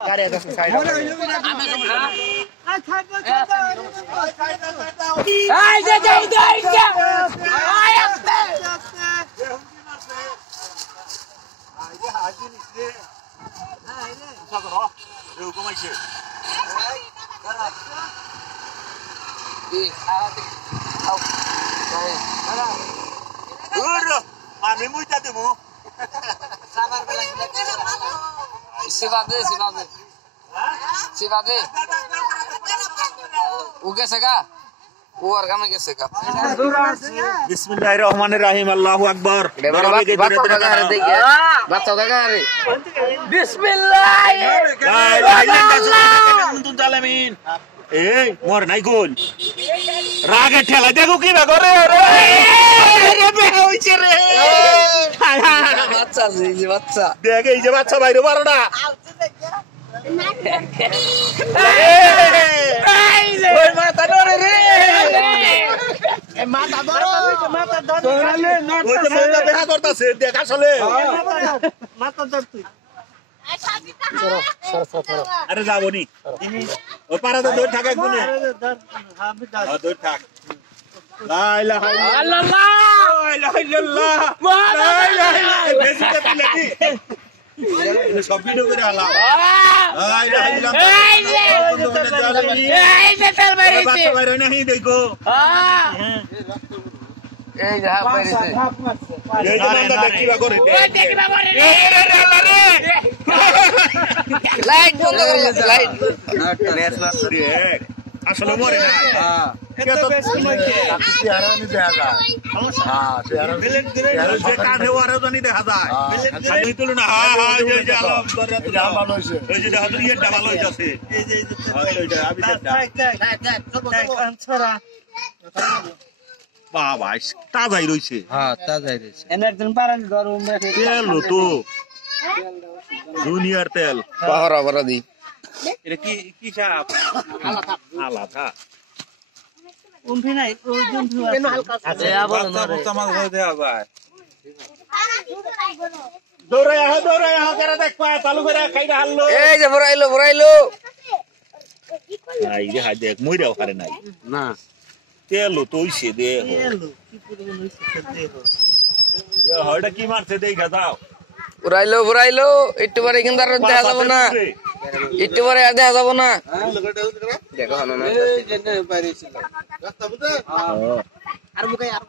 गाड़ी है 10 side I जा जा इधर जा आय आस्ते ये हाजी निकले हां रे क्या करो ये हुकुम है Dur, mami muita demo. sabar belang sivabe uge sega और का में कैसे का बिस्मिल्लाहिर्रहमानिर्रहीम अल्लाहु अकबर बात होगा रे बिस्मिल्लाह ए मोर নাই গোল রাগে ঠেলা দেখো কি না করে রে বে হইছে রে বাচ্চা জি বাচ্চা দেখ এই যে বাচ্চা বাইরে বারোটা ওই মাথা ধরে রে ए माता धरो माता धरो ওই যে মাথা দেখা করতেছে দেখ আসলে माता धर तू আরে যাবো নি ওই পারাতে দৌড় থাকা গুনে हां भी धर দৌড় থাক লা ইলাহা আল্লাহ ইল্লাল্লাহ লা ইলাহা ইল্লাল্লাহ বেশি কথা লাগি এটা সব ভিডিও করে আলাম লা ইলাহা ইল্লাল্লাহ এই যে তার বাইরে বাচ্চা বাইরে नहीं देखो এই যা বাইরে এই যে বান্দা দেখিবা করে ওই দেখিবা করে রে লাইট বন্ধ করে লাইট আসলে মরে না কত বেশি মইছে চেহারা নি দেখা যায় হ্যাঁ চেহারা যে কাঁধে ওরে জানি দেখা যায় আমি তুলু না হ্যাঁ হ্যাঁ এই যে আলম করে তো ভালো হইছে এই যে দেখা তো ইয়ে ভালো হইছে এই যে এইটা আমি দেখ ছড়া বাবা তাজাই রইছে হ্যাঁ তাজাই রইছে এনার দিন পারান গরম রেখে তেল তো দুনিয়ার তেল পাহরা ভরা দি এটা কি সাপ আলাদা উনফি নাই ওই জুনফি আছে আবার মাছ ধরে দেওয়া যায় দৌড়াই আহ করে দেখ পা চালু করে খাইরা হারলো এই যে ভরাইলো নাই রে হাই দেখ মইরাও হারে নাই না তেল তো হইছে দে এলো কি পরিমাণ হইছে দেহ এ হয়টা কি মারছে দেখা দাও ভরাইলো একটু পরে কিন্তু আর দেখা যাবে না একটু পরে আর দেখা যাবে না দেখো না আর মুকাই আর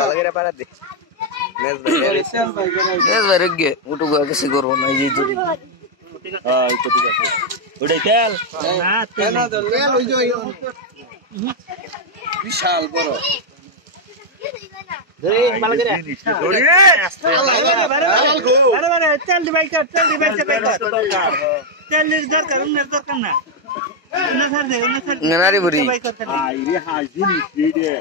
লাগেরা পারা দে নেস ভাই রেগে উঠু গা কিছু করব না এই যে জুড়ি হ্যাঁ এই তো ঠিক আছে ওটাই তেল না তেল ওই যে বিশাল বড় ধরে মাল করে দৌড়ে আরে তেল দিবাই কর তেল দরকার না না স্যার দে না স্যার নানারি বুড়ি আই রে হাজি নিছি রে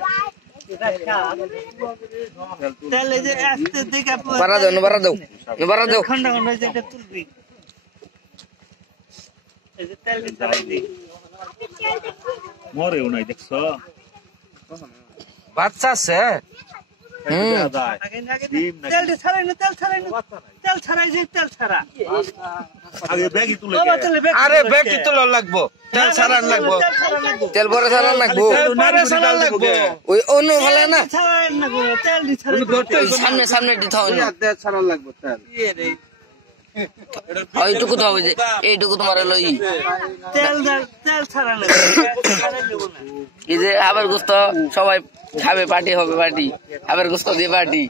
তেল এই যে আস্তে দেখা বাড়া দাও খন্ডা যেটা তুলবি এই যে তেল দিছাই দি মরেও নাই দেখছো বাচ্চা আছে তেল ছাড়াই না তেল ছাড়া আগে ব্যাগই তুলে আরে ব্যাগটি তো লাগবো তেল ছাড়ান লাগবো তেল ভরে ছাড়ান লাগবো ওই অন্য ভালো না সামনে দিতে হবে না তেল ছাড়ান লাগবো তেল এইটুকু তো হবে যে এইটুকু তোমার হলো তেল ছাড়া এই যে আবার গোস্ত সবাই খাবে পার্টি হবে পার্টি আবার গোস্ত দিয়ে পার্টি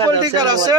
পলিটিক্যাল আছে